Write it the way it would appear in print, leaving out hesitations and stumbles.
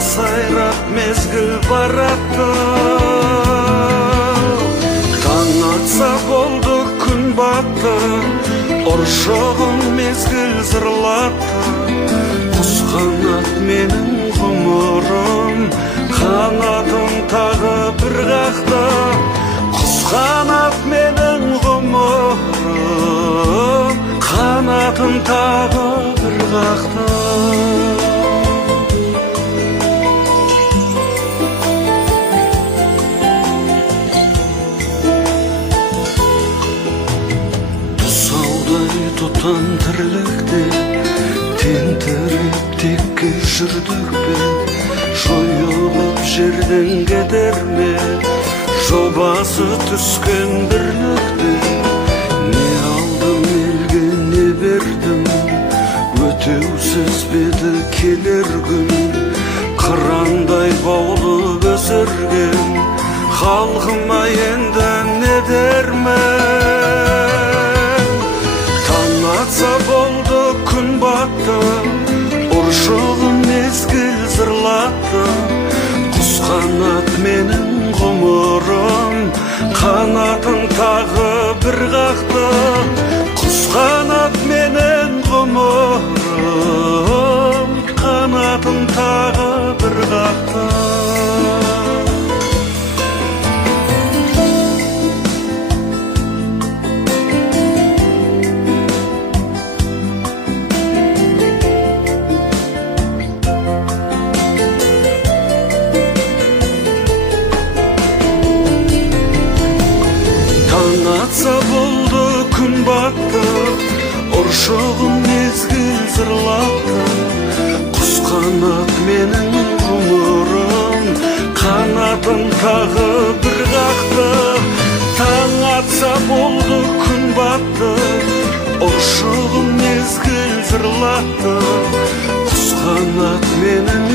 сайрап мезгіл баратты. Таң атса болды күн батты, ұршығын мезгіл зырлатты. Құс қанат менің ғұмырым, қанатым тағы бір қақты. Құс қанат менің ғұмырым, қанатым тағы бір қақты. Тұтан тірлікте тентіреп текке жүрдік пе, жойылып жерден кетер ме жобасы түскен бірлікте? Не алдым елге не бердім, өтеусіз беді келер күн. Қырандай баулып өсірген халқыма енді не дермін? Атса болды күн батты, ұршығын мезгіл зырлатты. Құс қанат менің ғұмырым, қанатын тағы бір қақты. Құс қанат менің ғұмырым, қанатын тағы бір қақты. Атса болды күн батты, ұршығын мезгіл зырлатты. Құс қанат менің ғұмырым, қанатын тағы бір қақты. Таң атса болды күн батты, ұршығын мезгіл зырлатты. Құс қанат менің